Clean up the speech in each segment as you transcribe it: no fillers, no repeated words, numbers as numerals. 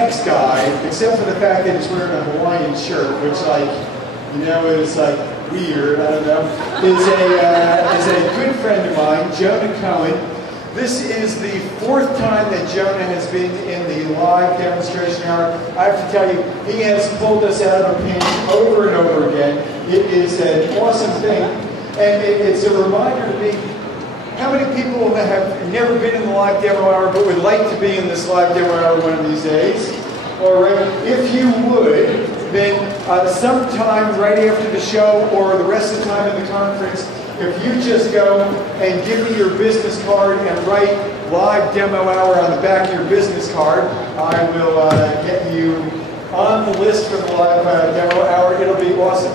next guy, except for the fact that he's wearing a Hawaiian shirt, which, like, you know, is like weird, I don't know, is a good friend of mine, Jonah Cohen. This is the 4th time that Jonah has been in the live demonstration hour. I have to tell you, he has pulled us out of a pinch over and over again. It is an awesome thing, and it's a reminder to me, how many people have never been in the live demo hour but would like to be in this live demo hour one of these days? All right, if you would, then sometime right after the show or the rest of the time in the conference, if you just go and give me your business card and write live demo hour on the back of your business card, I will get you on the list for the live demo hour. It'll be awesome.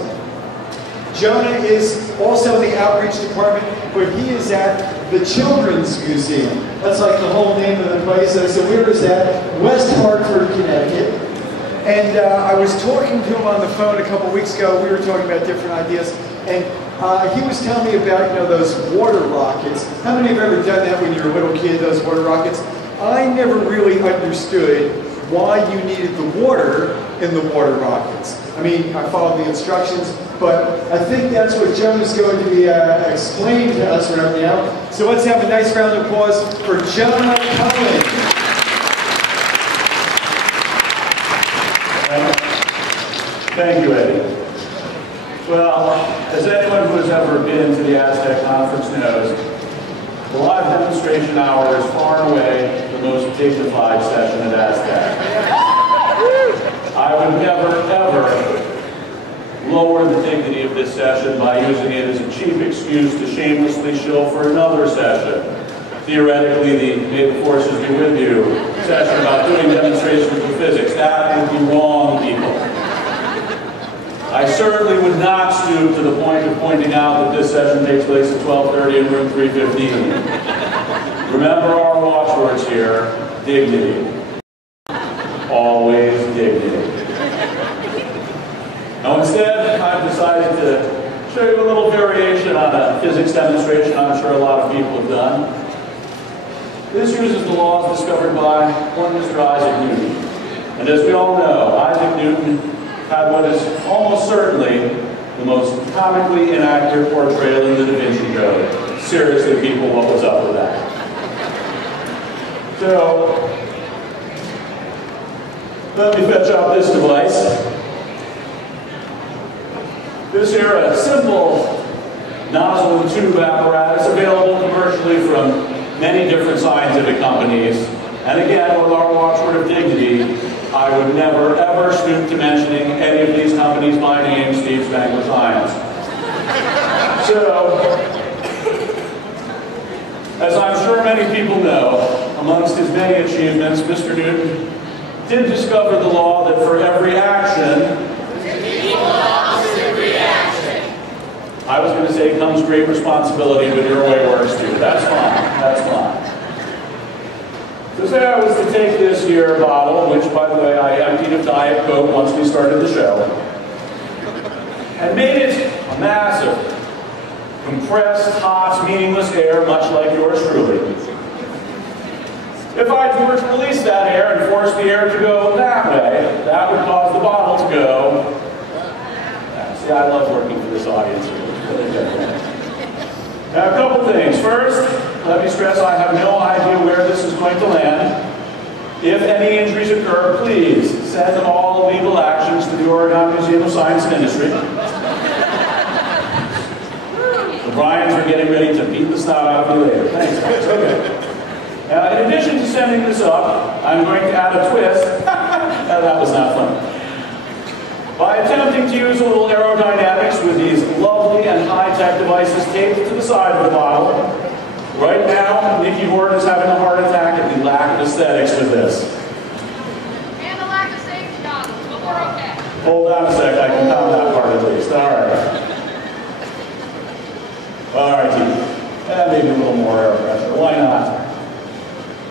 Jonah is also in the outreach department, but he is at the Children's Museum. That's like the whole name of the place. So where is that? West Hartford, Connecticut. And I was talking to him on the phone a couple weeks ago. We were talking about different ideas. And he was telling me about, you know, those water rockets. How many have ever done that when you were a little kid, those water rockets? I never really understood why you needed the water in the water rockets. I mean, I followed the instructions, but I think that's what Jonah's going to be explaining to us right now. So let's have a nice round of applause for Jonah Cohen. Thank you, Eddie. Well, as anyone who has ever been to the ASTC Conference knows, the live demonstration hour is far and away the most dignified session at ASTC. I would never, ever lower the dignity of this session by using it as a cheap excuse to shamelessly shill for another session. Theoretically, the May the Forces Be With You session about doing demonstrations of physics. That would be wrong, people. I certainly would not stoop to the point of pointing out that this session takes place at 12:30 in room 315. Remember our watchwords here: dignity. Always dignity. Now instead, I've decided to show you a little variation on a physics demonstration I'm sure a lot of people have done. This uses the laws discovered by one Mr. Isaac Newton. And as we all know, Isaac Newton had what is almost certainly the most comically inaccurate portrayal in the Da Vinci Code. Seriously, people, what was up with that? So, let me fetch out this device. This here, a simple nozzle and tube apparatus available commercially from many different scientific companies. And again, with our watchword of dignity, I would never, ever stoop to mentioning any of these companies by name, Steve Spangler Science. So, as I'm sure many people know, amongst his many achievements, Mr. Newton did discover the law that for every action, equal opposite reaction. I was going to say comes great responsibility, but your way works too. That's fine. That's fine. So say I was to take this here bottle, which, by the way, I emptied of Diet Coke once we started the show, and made it a massive, compressed, hot, meaningless air, much like yours truly. If I were to release that air and force the air to go that way, that would cause the bottle to go. See, I love working for this audience. Now, a couple things. First, let me stress I have no idea where this is going to land. If any injuries occur, please send all legal actions to the Oregon Museum of Science and Industry. The Bryans are getting ready to beat the snot out of you later. Thanks, guys. Okay. In addition to sending this up, I'm going to add a twist. That was not fun. By attempting to use a little aerodynamics with these lovely and high-tech devices taped to the side of the bottle, right now, Nikki Horton is having a heart attack at the lack of aesthetics with this. And the lack of safety goggles, but we're okay. Hold on a sec, I can count that part at least. All right. All right, maybe a little more air pressure. Why not?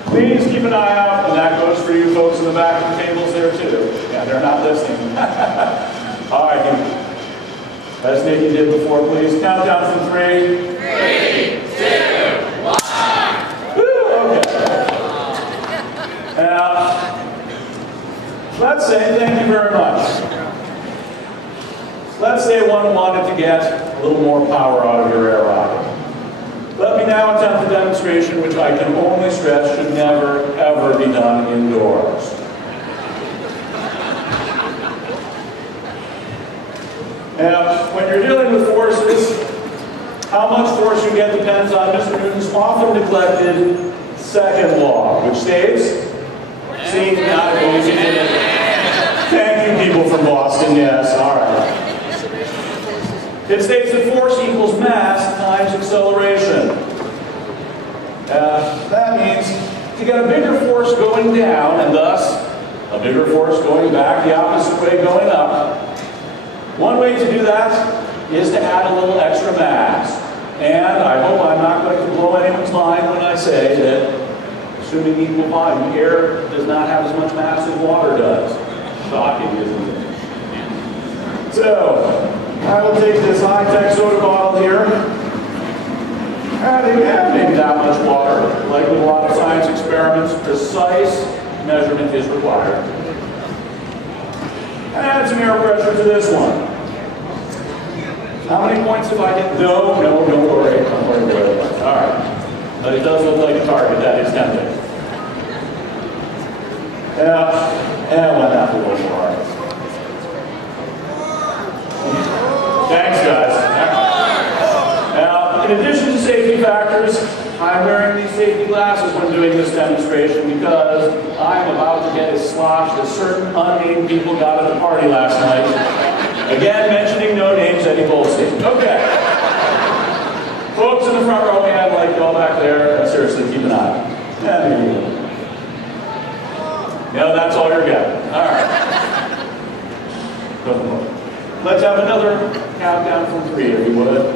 Please keep an eye out, and that goes for you folks in the back of the tables there too. Yeah, they're not listening. All right, as Nikki did before, please count down from 3. 3, 2, 1. Woo, okay. Now, Let's say, thank you very much. Let's say one wanted to get a little more power out of your air rocket. Let me now attempt a demonstration which I can only stress should never, ever be done indoors. Now, when you're dealing with forces, how much force you get depends on Mr. Newton's often neglected second law, which states, see, not going to it. Thank you, people from Boston, yes, all right. It states that force equals mass times acceleration. That means to get a bigger force going down, and thus a bigger force going back the opposite way going up, one way to do that is to add a little extra mass. And I hope I'm not going to blow anyone's mind when I say that, assuming equal volume, air does not have as much mass as water does. Shocking, isn't it? So, I will take this high-tech soda bottle here, adding maybe that much water. Like with a lot of science experiments, precise measurement is required. Add some air pressure to this one. How many points have I hit? No, don't worry. Don't worry. All right. But it does look like a target. That is tempting. And went out a little more. Thanks, guys. Now, in addition to safety factors, I'm wearing these safety glasses when doing this demonstration because I'm about to get as sloshed as certain unnamed people got at the party last night. Again, mentioning no names, Eddie Goldstein. Okay. Folks in the front row, man, like y'all back there, seriously, keep an eye. Yeah, there you go. No, that's all you're getting. All right. Let's have another countdown from 3, if you would.